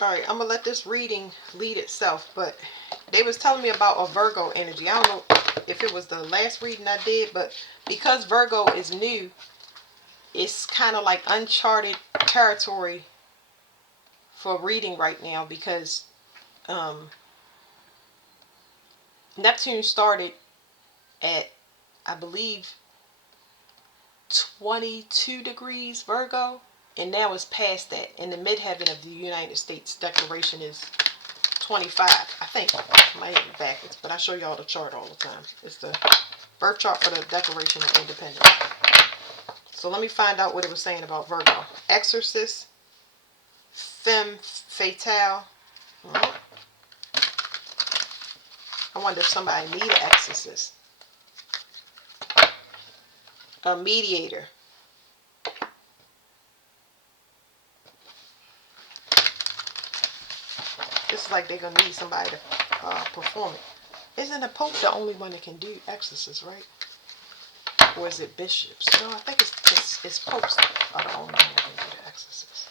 Alright, I'm going to let this reading lead itself. But they was telling me about a Virgo energy. I don't know if it was the last reading I did. But because Virgo is new, it's kind of like uncharted territory for reading right now. Because Neptune started at, I believe, 22 degrees Virgo, and now it's past that. In the midheaven of the United States declaration is 25. I think I might have it backwards, but I show y'all the chart all the time. It's the birth chart for the Declaration of Independence. So let me find out what it was saying about Virgo. Exorcist, femme fatale. I wonder if somebody need an exorcist. A mediator. It's like they're gonna need somebody to perform it. Isn't the Pope the only one that can do exorcists, right? Or is it bishops? No, I think it's popes are the only one that can do the exorcists.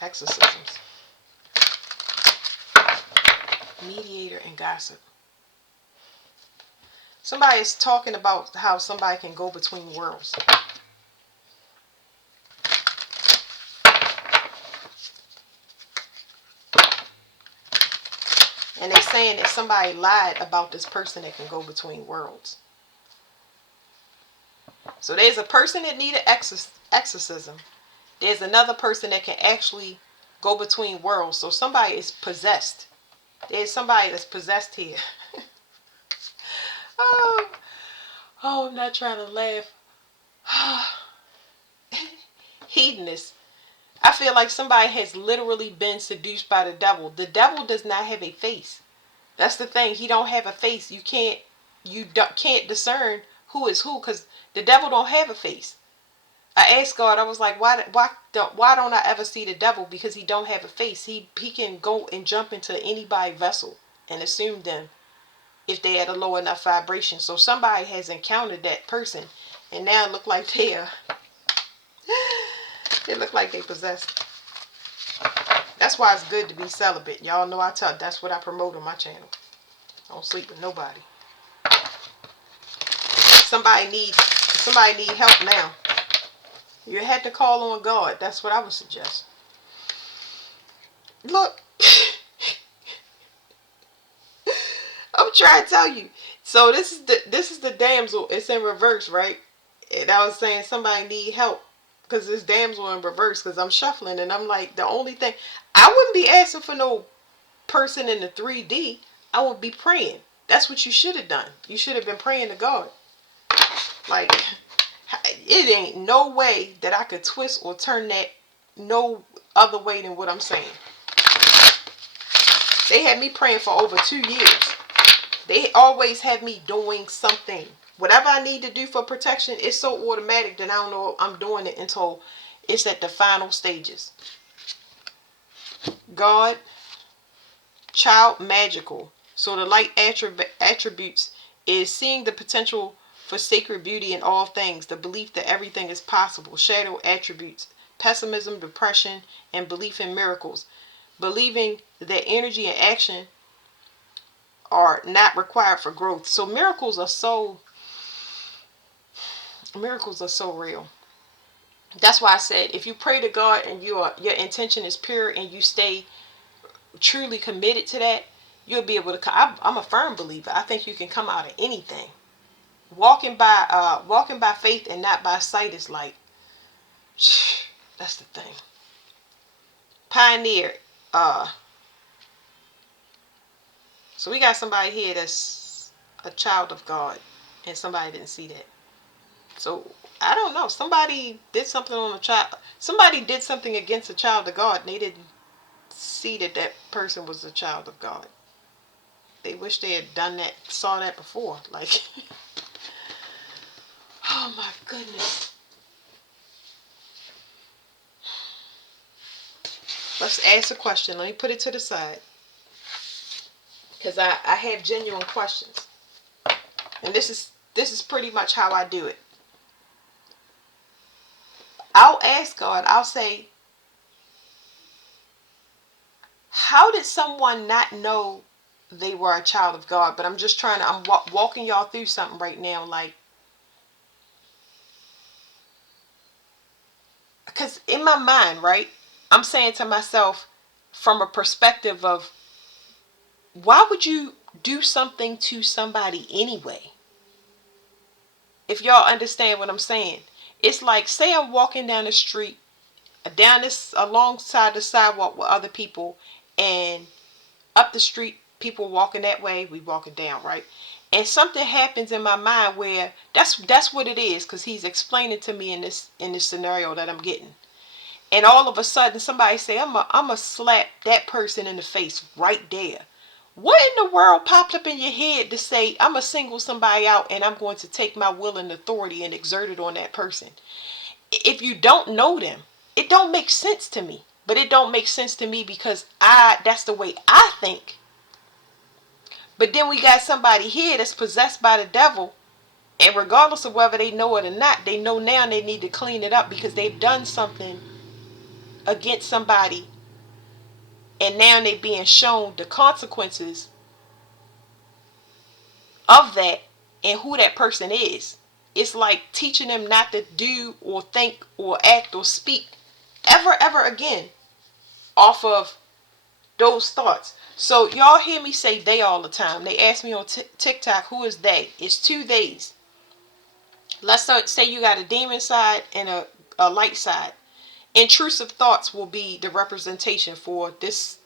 Exorcisms. Mediator and gossip. Somebody is talking about how somebody can go between worlds. And they're saying that somebody lied about this person that can go between worlds. So there's a person that needed exorcism. There's another person that can actually go between worlds. So somebody is possessed. There's somebody that's possessed here. Oh, I'm not trying to laugh. Hedonist. I feel like somebody has literally been seduced by the devil. The devil does not have a face. That's the thing. He don't have a face. You can't discern who is who because the devil don't have a face. I asked God. I was like, why don't I ever see the devil? Because he don't have a face. He can go and jump into anybody's vessel and assume them if they at a low enough vibration. So somebody has encountered that person, and now it look like they look like they possessed. That's why it's good to be celibate. Y'all know that's what I promote on my channel. I don't sleep with nobody. Somebody need help now. You had to call on God. That's what I would suggest. Look, I'm trying to tell you. So this is the damsel. It's in reverse, right? And I was saying somebody need help because this damsel in reverse. Because I'm shuffling and I'm like, the only thing I wouldn't be asking for no person in the 3D. I would be praying. That's what you should have done. You should have been praying to God. Like, it ain't no way that I could twist or turn that no other way than what I'm saying. They had me praying for over 2 years. They always had me doing something. Whatever I need to do for protection, it's so automatic that I don't know I'm doing it until it's at the final stages. God, child, magical. So the light attributes is seeing the potential for sacred beauty in all things, the belief that everything is possible. Shadow attributes, pessimism, depression, and belief in miracles. Believing that energy and action are not required for growth. So miracles are so real. That's why I said if you pray to God and your intention is pure and you stay truly committed to that, you'll be able to. I'm a firm believer. I think you can come out of anything. Walking by faith and not by sight is like, that's the thing. Pioneer. So we got somebody here that's a child of God, and somebody didn't see that. So I don't know. Somebody did something on a child. Somebody did something against a child of God, and they didn't see that person was a child of God. They wish they had saw that before. Like, oh my goodness. Let's ask a question. Let me put it to the side. Because I have genuine questions. And this is pretty much how I do it. I'll ask God, I'll say, how did someone not know they were a child of God? But I'm just trying to, I'm walking y'all through something right now. Like, because in my mind, right, I'm saying to myself from a perspective of, why would you do something to somebody anyway? If y'all understand what I'm saying. It's like, say I'm walking down the street, down this alongside the sidewalk with other people, and up the street, people walking that way, we walking down, right? And something happens in my mind where that's what it is, because he's explaining to me in this scenario that I'm getting. And all of a sudden somebody say, I'm a slap that person in the face right there. What in the world popped up in your head to say, I'm going to single somebody out and I'm going to take my will and authority and exert it on that person? If you don't know them, it don't make sense to me. But it don't make sense to me because that's the way I think. But then we got somebody here that's possessed by the devil, and regardless of whether they know it or not, they know now they need to clean it up because they've done something against somebody, and now they're being shown the consequences of that and who that person is. It's like teaching them not to do or think or act or speak ever again off of those thoughts. So y'all hear me say they all the time. They ask me on TikTok, who is they? It's two theys. Let's say you got a demon side and a light side. Intrusive thoughts will be the representation for this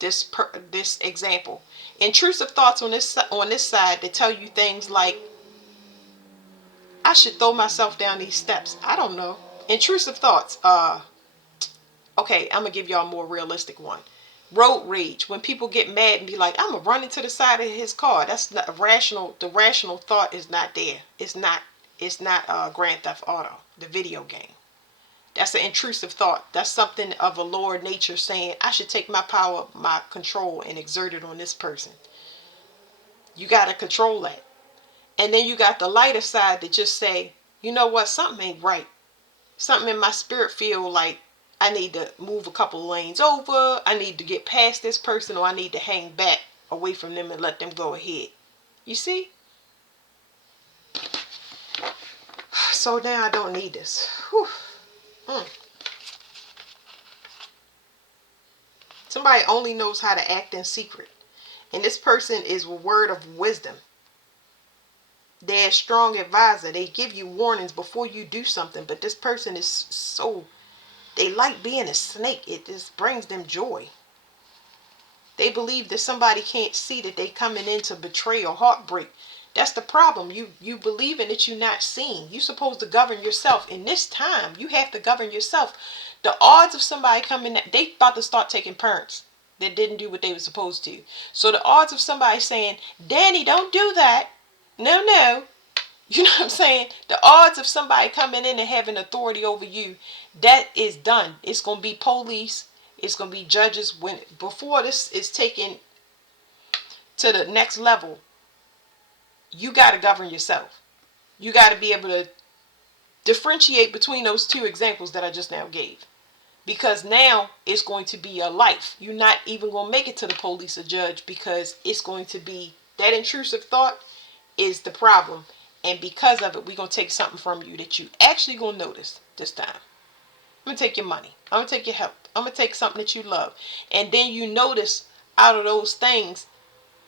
example. Intrusive thoughts on this side that tell you things like, I should throw myself down these steps. I don't know. Intrusive thoughts. Okay, I'm gonna give y'all a more realistic one. Road rage. When people get mad and be like, I'm gonna run into the side of his car. That's not rational. The rational thought is not there. It's not. It's not Grand Theft Auto, the video game. That's an intrusive thought. That's something of a lower nature saying, I should take my power, my control, and exert it on this person. You got to control that. And then you got the lighter side that just say, you know what, something ain't right. Something in my spirit feel like I need to move a couple lanes over. I need to get past this person, or I need to hang back away from them and let them go ahead. You see? So now I don't need this. Whew. Somebody only knows how to act in secret. And this person is a word of wisdom. They're a strong advisor. They give you warnings before you do something. But this person is so, they like being a snake. It just brings them joy. They believe that somebody can't see that they coming in to betray or heartbreak. That's the problem. You believing that you're not seen. You're supposed to govern yourself. In this time, you have to govern yourself. The odds of somebody coming, they about to start taking parents that didn't do what they were supposed to. So the odds of somebody saying, Danny, don't do that. No. You know what I'm saying? The odds of somebody coming in and having authority over you, that is done. It's going to be police. It's going to be judges. Before this is taken to the next level, you got to govern yourself. You got to be able to differentiate between those two examples that I just now gave. Because now it's going to be your life. You're not even going to make it to the police or judge, because it's going to be that intrusive thought is the problem. And because of it, we're going to take something from you that you actually going to notice this time. I'm going to take your money. I'm going to take your health. I'm going to take something that you love. And then you notice out of those things,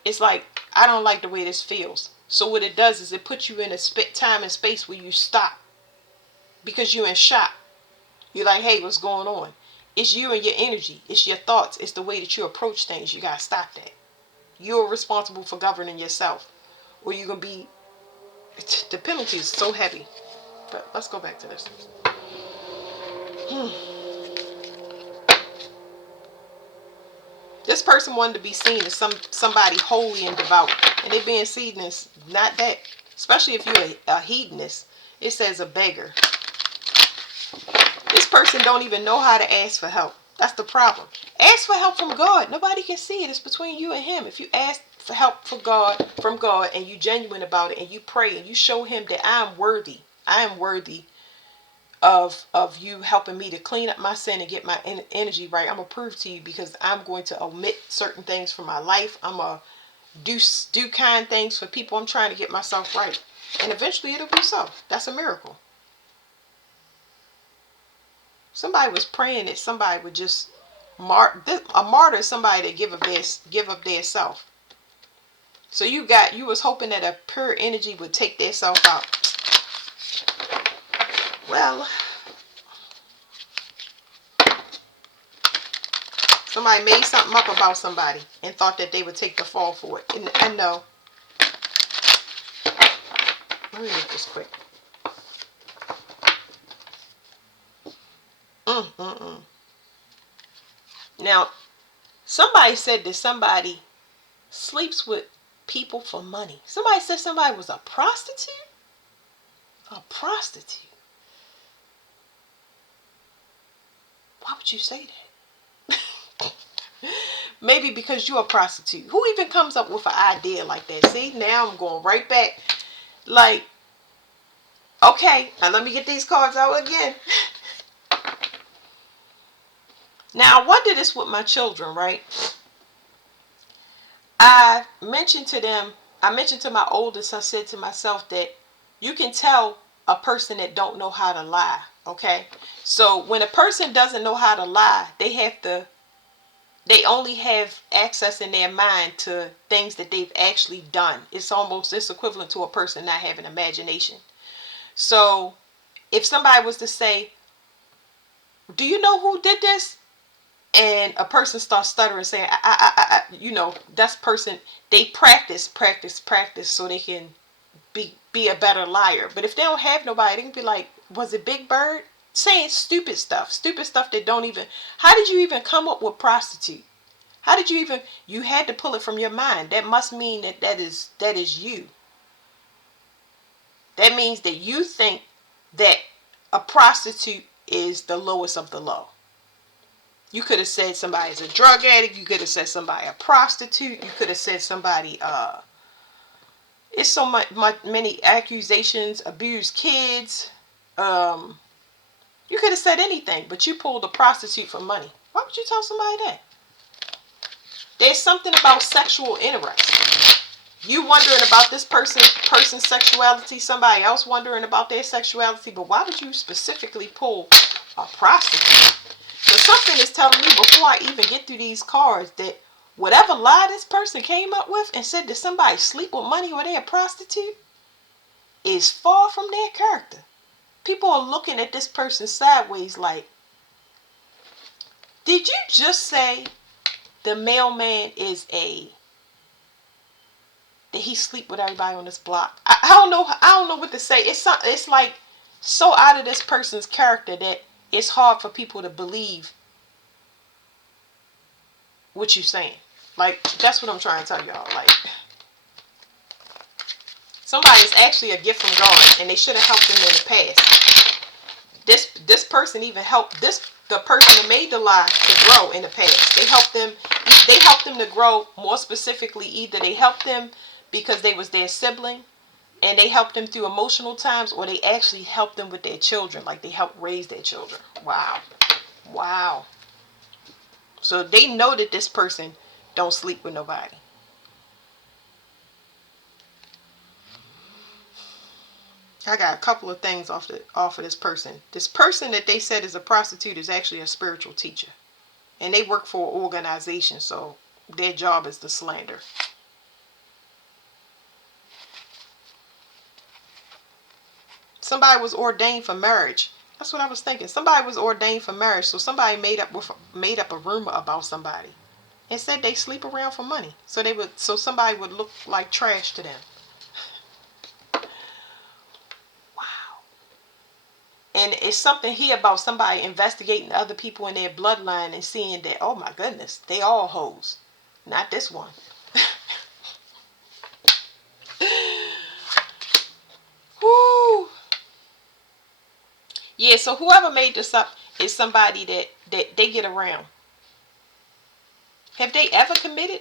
it's like, I don't like the way this feels. So what it does is it puts you in a time and space where you stop. Because you're in shock. You're like, hey, what's going on? It's you and your energy. It's your thoughts. It's the way that you approach things. You got to stop that. You're responsible for governing yourself. Or you're going to be, the penalty is so heavy. But let's go back to this. This person wanted to be seen as somebody holy and devout. And they're being seen as not that. Especially if you're a hedonist. It says a beggar. This person don't even know how to ask for help. That's the problem. Ask for help from God. Nobody can see it. It's between you and him. If you ask for help from God, and you genuine about it, and you pray and you show him that I am worthy of you helping me to clean up my sin and get my energy right. I'm gonna prove to you, because I'm going to omit certain things from my life. I'm gonna do kind things for people. I'm trying to get myself right, and eventually it'll be so. That's a miracle. Somebody was praying that somebody would just a martyr is somebody that give up their self. So you was hoping that a pure energy would take their self out. Well, somebody made something up about somebody and thought that they would take the fall for it. And no. Let me make this quick. Now, somebody said that somebody sleeps with people for money. Somebody said somebody was a prostitute. A prostitute. Why would you say that? Maybe because you're a prostitute. Who even comes up with an idea like that? See, now I'm going right back. Like, okay, now let me get these cards out again. Now, I wonder this with my children, right? I mentioned to my oldest, I said to myself that you can tell a person that don't know how to lie, okay? So when a person doesn't know how to lie, they only have access in their mind to things that they've actually done. It's equivalent to a person not having imagination. So if somebody was to say, do you know who did this? And a person starts stuttering, saying, that's person, they practice so they can be a better liar. But if they don't have nobody, they can be like, was it Big Bird? Saying stupid stuff that don't even, how did you even come up with prostitute? How did you even, you had to pull it from your mind. That must mean that is you. That means that you think that a prostitute is the lowest of the low. You could have said somebody's a drug addict. You could have said somebody a prostitute. You could have said somebody, it's so many accusations, abused kids. You could have said anything, but you pulled a prostitute for money. Why would you tell somebody that? There's something about sexual interest. You wondering about this person's sexuality, somebody else wondering about their sexuality, but why would you specifically pull a prostitute? So something is telling me before I even get through these cards that whatever lie this person came up with and said that somebody sleep with money or they're a prostitute is far from their character. People are looking at this person sideways like, did you just say the mailman that he sleep with everybody on this block? I don't know what to say. It's like so out of this person's character that it's hard for people to believe what you're saying. Like, that's what I'm trying to tell y'all. Like, somebody is actually a gift from God, and they should have helped them in the past. This person even helped the person that made the lie to grow in the past. They helped them to grow. More specifically, either they helped them because they was their sibling and they helped them through emotional times, or they actually helped them with their children, like they helped raise their children. Wow. So they know that this person don't sleep with nobody. I got a couple of things off of this person. This person that they said is a prostitute is actually a spiritual teacher. And they work for an organization, so their job is to slander. Somebody was ordained for marriage. That's what I was thinking. Somebody was ordained for marriage, so somebody made up a rumor about somebody and said they sleep around for money. So somebody would look like trash to them. Wow. And it's something here about somebody investigating other people in their bloodline and seeing that, oh my goodness, they all hoes. Not this one. Woo. Yeah, so whoever made this up is somebody that they get around. Have they ever committed?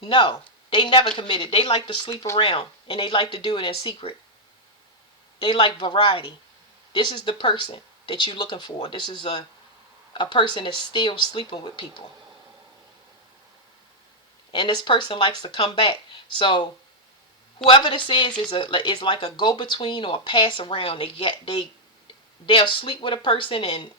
No, they never committed. They like to sleep around, and they like to do it in secret. They like variety. This is the person that you're looking for. This is a person that's still sleeping with people. And this person likes to come back. So whoever this is like a go-between or a pass around. They'll sleep with a person, and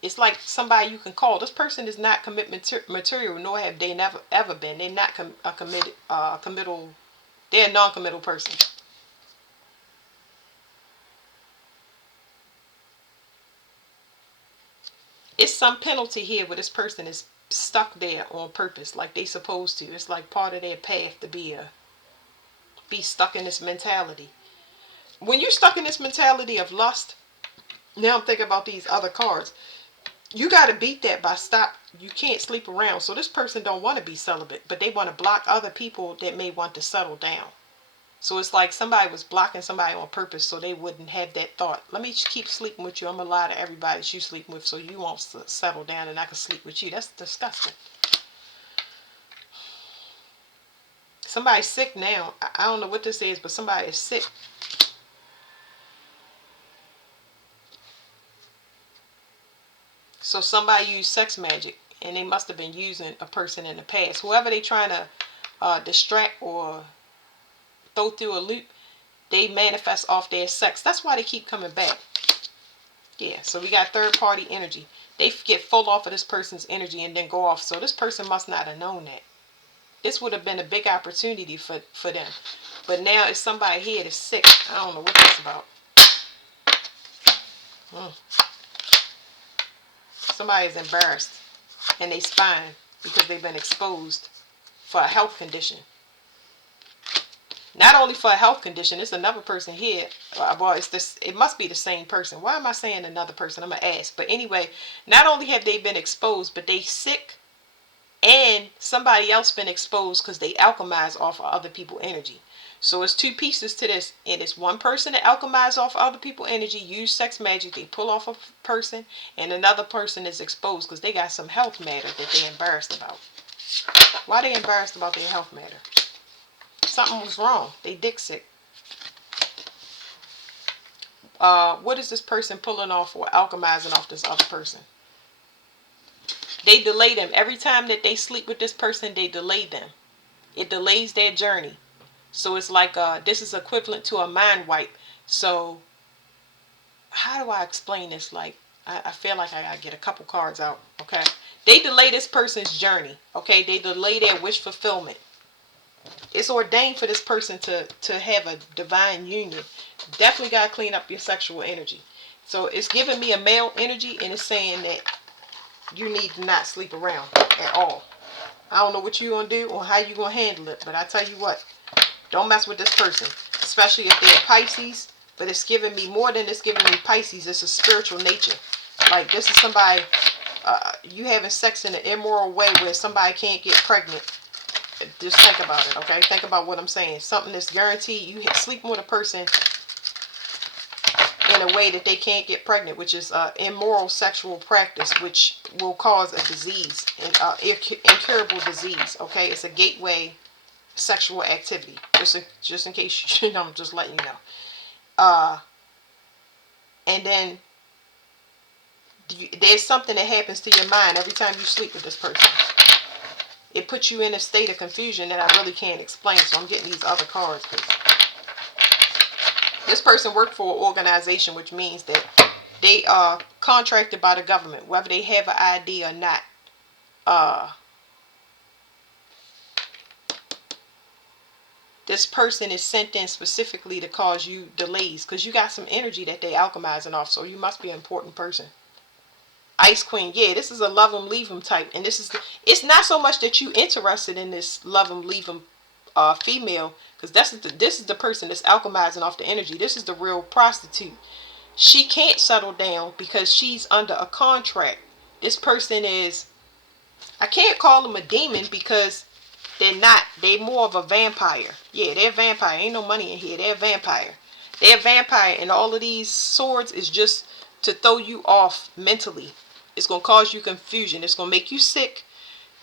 it's like somebody you can call. This person is not commitment material, nor have they never ever been. They're not a committal. They're a non-committal person. It's some penalty here where this person is stuck there on purpose, like they supposed to. It's like part of their path to be stuck in this mentality. When you're stuck in this mentality of lust, now I'm thinking about these other cards. You got to beat that by stop. You can't sleep around. So this person don't want to be celibate, but they want to block other people that may want to settle down. So it's like somebody was blocking somebody on purpose so they wouldn't have that thought. Let me keep sleeping with you. I'm going to lie to everybody that you sleeping with so you won't settle down and I can sleep with you. That's disgusting. Somebody's sick now. I don't know what this is, but somebody is sick. So somebody used sex magic, and they must have been using a person in the past. Whoever they trying to distract or throw through a loop, they manifest off their sex. That's why they keep coming back. Yeah, so we got third party energy. They get full off of this person's energy and then go off. So this person must not have known that. This would have been a big opportunity for them. But now it's somebody here that's sick. I don't know what that's about. Somebody is embarrassed in their spine because they've been exposed for a health condition. Not only for a health condition, there's another person here. Well, it must be the same person. Why am I saying another person? I'm going to ask. But anyway, not only have they been exposed, but they sick, and somebody else been exposed because they alchemize off of other people's energy. So it's two pieces to this. And it's one person that alchemize off other people's energy, use sex magic, they pull off a person, and another person is exposed because they got some health matter that they're embarrassed about. Why they embarrassed about their health matter? Something was wrong. They dick sick. What is this person pulling off or alchemizing off this other person? They delay them. Every time that they sleep with this person, they delay them. It delays their journey. So it's like this is equivalent to a mind wipe. So how do I explain this? Like I feel like I gotta get a couple cards out. Okay. They delay this person's journey. Okay. They delay their wish fulfillment. It's ordained for this person to have a divine union. Definitely got to clean up your sexual energy. So it's giving me a male energy, and it's saying that you need to not sleep around at all. I don't know what you're going to do or how you're going to handle it, but I tell you what, don't mess with this person, especially if they're Pisces. But it's giving me more than it's giving me Pisces. It's a spiritual nature. Like this is somebody, you having sex in an immoral way where somebody can't get pregnant. Just think about it, okay? Think about what I'm saying. Something that's guaranteed. You sleeping with a person in a way that they can't get pregnant, which is immoral sexual practice, which will cause a disease, an incurable disease, okay? It's a gateway sexual activity. Just in case you know, I'm just letting you know. And then there's something that happens to your mind every time you sleep with this person. It puts you in a state of confusion that I really can't explain. So I'm getting these other cards. This person worked for an organization, which means that they are contracted by the government, whether they have an ID or not. This person is sent in specifically to cause you delays because you got some energy that they alchemizing off. So you must be an important person. Ice Queen, yeah, this is a love him, leave him type. And it's not so much that you interested in this love him, leave him female, because this is the person that's alchemizing off the energy. This is the real prostitute. She can't settle down because she's under a contract. This person is, I can't call them a demon because they're not. They're more of a vampire. Yeah, they're a vampire. Ain't no money in here. They're a vampire. They're a vampire, and all of these swords is just to throw you off mentally. It's going to cause you confusion. It's going to make you sick.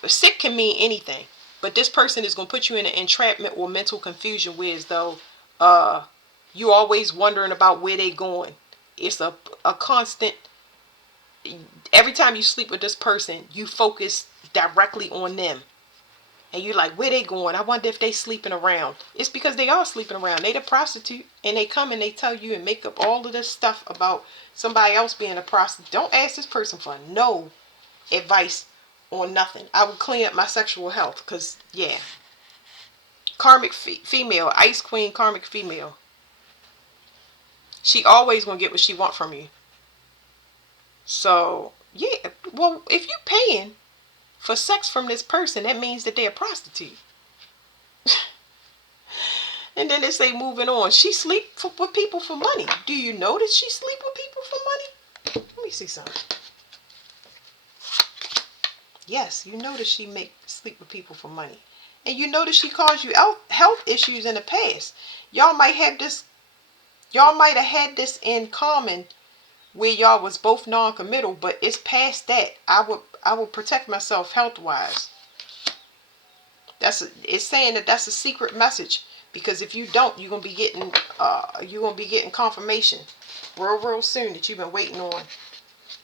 But sick can mean anything. But this person is going to put you in an entrapment or mental confusion where as though you always wondering about where they going. It's a constant. Every time you sleep with this person, you focus directly on them. And you're like, where they going? I wonder if they sleeping around. It's because they are sleeping around. They the prostitute. And they come and they tell you and make up all of this stuff about somebody else being a prostitute. Don't ask this person for no advice on nothing. I would clean up my sexual health. Because, yeah. Karmic female. Ice queen karmic female. She always going to get what she want from you. So, yeah. Well, if you paying for sex from this person, that means that they're a prostitute. And then they say, moving on, she sleep with people for money. Do you know that she sleep with people for money? Let me see something. Yes, you know that she sleep with people for money. And you know that she caused you health issues in the past. Y'all might have had this in common where y'all was both non-committal, but it's past that. I would protect myself health-wise. It's saying that that's a secret message. Because if you don't, you're gonna be getting confirmation real soon that you've been waiting on.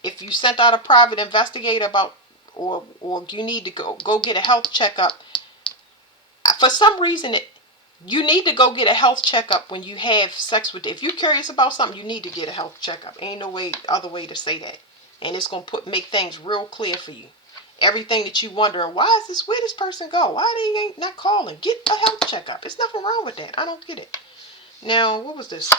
If you sent out a private investigator about, or you need to go get a health checkup. For some reason, you need to go get a health checkup when you have sex with. If you're curious about something, you need to get a health checkup. Ain't no other way to say that, and it's gonna make things real clear for you. Everything that you wondering, where this person go? Why they ain't not calling? Get a health checkup. There's nothing wrong with that. I don't get it. Now, what was this?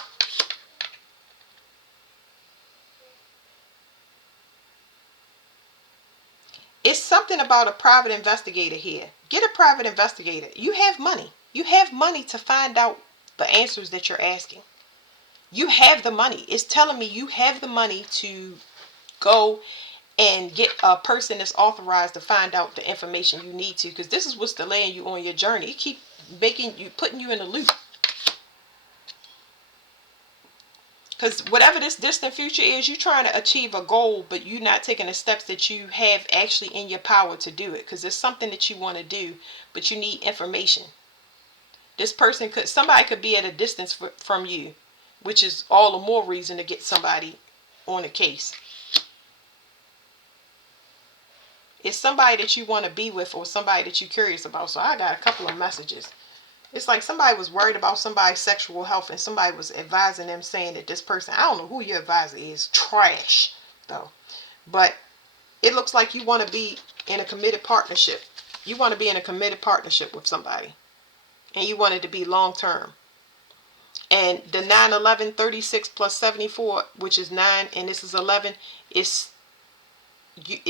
It's something about a private investigator here. Get a private investigator. You have money. You have money to find out the answers that you're asking. You have the money. It's telling me you have the money to go and get a person that's authorized to find out the information you need to, because this is what's delaying you on your journey. It keep putting you in a loop. Because whatever this distant future is, you're trying to achieve a goal, but you're not taking the steps that you have actually in your power to do it. Because there's something that you want to do, but you need information. Somebody could be at a distance from you, which is all the more reason to get somebody on a case. It's somebody that you want to be with or somebody that you're curious about. So I got a couple of messages. It's like somebody was worried about somebody's sexual health and somebody was advising them, saying that this person, I don't know who your advisor is, trash though. But it looks like you want to be in a committed partnership. You want to be in a committed partnership with somebody. And you want it to be long term. And the 9/11/36 plus 74, which is 9 and this is 11, is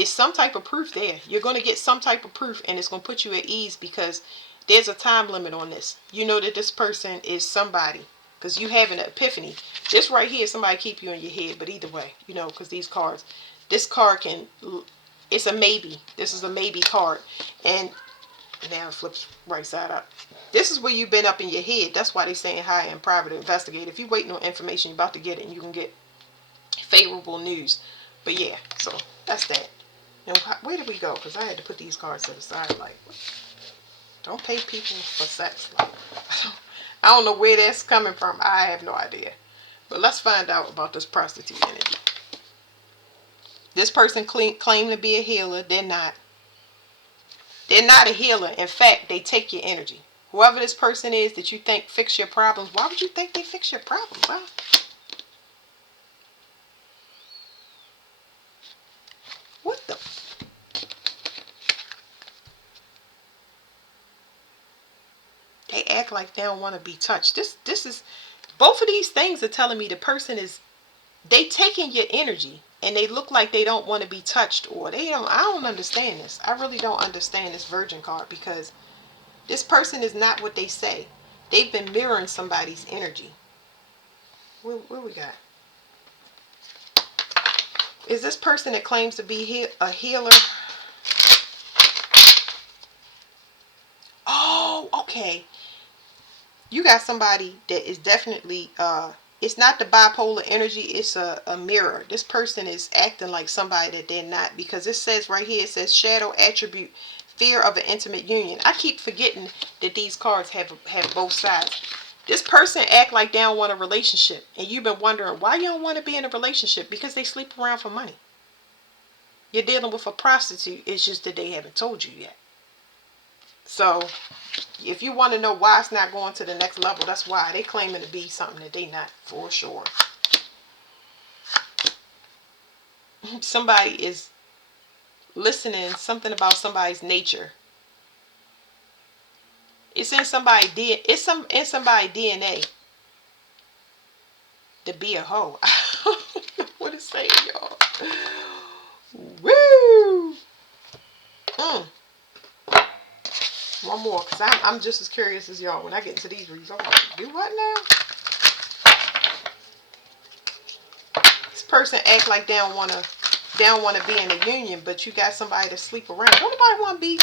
some type of proof there. You're going to get some type of proof, and it's going to put you at ease because there's a time limit on this. You know that this person is somebody because you have an epiphany. This right here, somebody keep you in your head, but either way, because these cards, this card it's a maybe. This is a maybe card. And now it flips right side up. This is where you've been up in your head. That's why they're saying hi and private investigate. If you're waiting on information, you're about to get it, and you can get favorable news. But yeah, so that's that. Now, where did we go? Because I had to put these cards to the side. Like, don't pay people for sex. Like, I don't know where that's coming from. I have no idea. But let's find out about this prostitute energy. This person claim to be a healer. They're not. They're not a healer. In fact, they take your energy. Whoever this person is that you think fix your problems, why would you think they fix your problems? Huh? What the? They act like they don't want to be touched. This is, both of these things are telling me the person is, they taking your energy and they look like they don't want to be touched, or I don't understand this. I really don't understand this Virgin card because this person is not what they say. They've been mirroring somebody's energy. What we got? Is this person that claims to be a healer? Oh, okay. You got somebody that is definitely, it's not the bipolar energy, it's a mirror. This person is acting like somebody that they're not, because it says right here, it says shadow attribute, fear of an intimate union. I keep forgetting that these cards have both sides. This person act like they don't want a relationship, and you've been wondering why you don't want to be in a relationship, because they sleep around for money. You're dealing with a prostitute. It's just that they haven't told you yet. So if you want to know why it's not going to the next level, that's why they claiming to be something that they not, for sure. Somebody is listening something about somebody's nature. It's in somebody in somebody DNA to be a hoe. I don't know what it's saying, y'all. Woo! One more, because I'm just as curious as y'all. When I get into these reads, I'm like, do what now? This person act like they don't want to be in a union, but you got somebody to sleep around. Don't nobody want to be.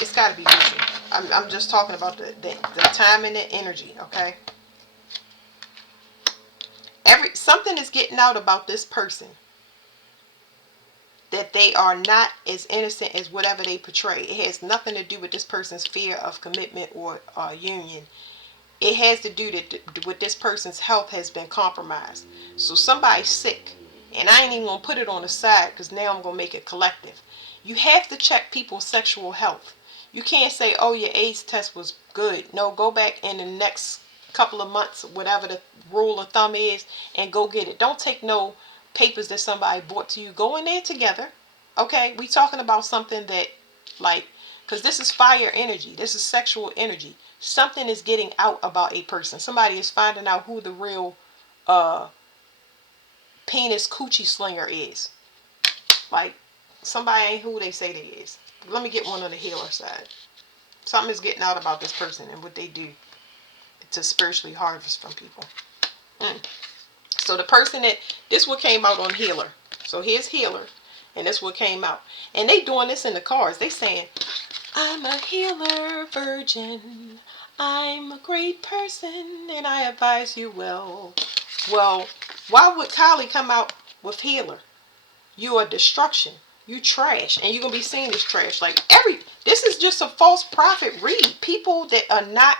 It's got to be mutual. I'm just talking about the time and the energy, okay? Something is getting out about this person, that they are not as innocent as whatever they portray. It has nothing to do with this person's fear of commitment or union. It has to do with this person's health has been compromised. So somebody's sick, and I ain't even gonna put it on the side, because now I'm gonna make it collective. You have to check people's sexual health. You can't say, oh, your AIDS test was good. No, go back in the next couple of months, whatever the rule of thumb is, and go get it. Don't take no papers that somebody brought to you. Go in there together. Okay, we talking about something that, like, because this is fire energy. This is sexual energy. Something is getting out about a person. Somebody is finding out who the real penis coochie slinger is. Like, somebody ain't who they say they is. Let me get one on the healer side. Something is getting out about this person and what they do to spiritually harvest from people. So the person this what came out on healer. So here's healer, and this what came out. And they doing this in the cards. They saying, I'm a healer virgin. I'm a great person, and I advise you well. Well, why would Kali come out with healer? You are destruction. You trash, and you're gonna be seen as trash. Like this is just a false prophet read. People that are not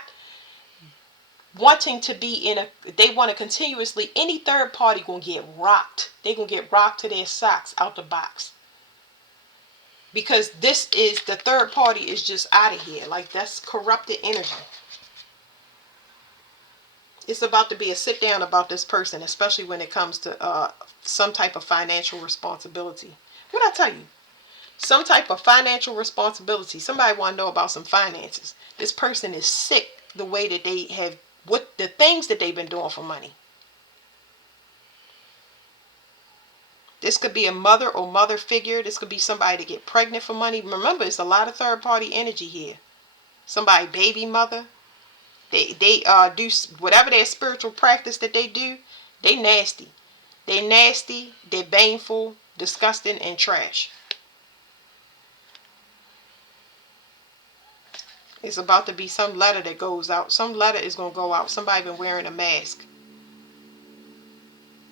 wanting to be they want to continuously, any third party gonna get rocked. They gonna get rocked to their socks out the box. Because this is, the third party is just out of here. Like, that's corrupted energy. It's about to be a sit down about this person, especially when it comes to some type of financial responsibility. What I tell you? Some type of financial responsibility. Somebody want to know about some finances. This person is sick the way that they have, what the things that they've been doing for money. This could be a mother or mother figure. This could be somebody to get pregnant for money. Remember, it's a lot of third party energy here. Somebody baby mother. They do whatever their spiritual practice that they do. They nasty. They nasty. They're baneful, disgusting, and trash. It's about to be some letter that goes out. Some letter is going to go out. Somebody been wearing a mask.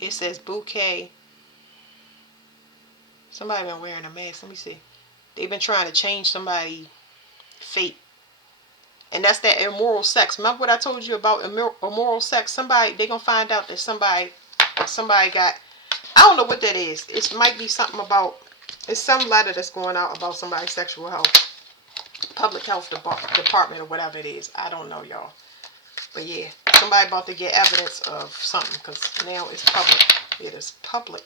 It says bouquet. Somebody been wearing a mask. Let me see. They've been trying to change somebody's fate. And that's that immoral sex. Remember what I told you about immoral sex? Somebody, they're going to find out that somebody got, I don't know what that is. It might be something about, it's some letter that's going out about somebody's sexual health. Public health department or whatever it is. I don't know, y'all. But yeah, somebody about to get evidence of something, because now it's public. It is public.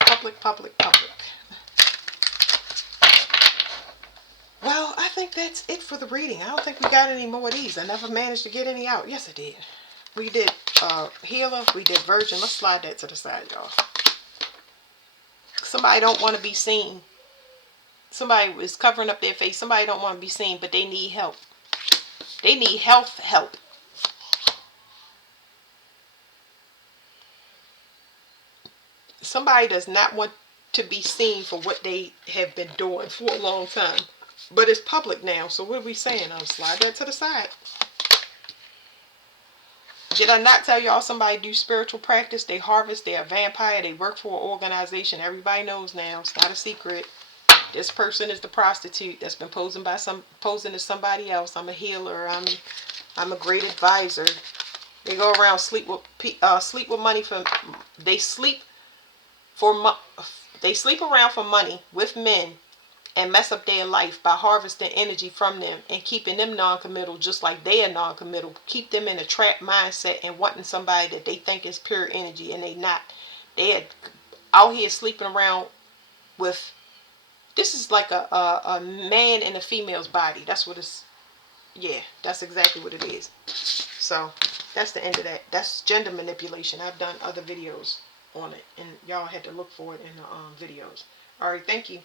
Public. Well, I think that's it for the reading. I don't think we got any more of these. I never managed to get any out. Yes, I did. We did healer. We did virgin. Let's slide that to the side, y'all. Somebody don't want to be seen. Somebody is covering up their face. Somebody don't want to be seen, but they need help. They need help. Somebody does not want to be seen for what they have been doing for a long time. But it's public now, so what are we saying? I'll slide that to the side. Did I not tell y'all somebody do spiritual practice? They harvest, they're a vampire, they work for an organization. Everybody knows now. It's not a secret. This person is the prostitute that's been posing as somebody else. I'm a healer. I'm a great advisor. They go around sleep with money for. They sleep for they sleep around for money with men and mess up their life by harvesting energy from them and keeping them non-committal just like they are non-committal. Keep them in a trap mindset and wanting somebody that they think is pure energy and they not. They are out here sleeping around with. This is like a man in a female's body. That's what it's. Yeah, that's exactly what it is. So that's the end of that. That's gender manipulation. I've done other videos on it, and y'all had to look for it in the videos. All right, thank you.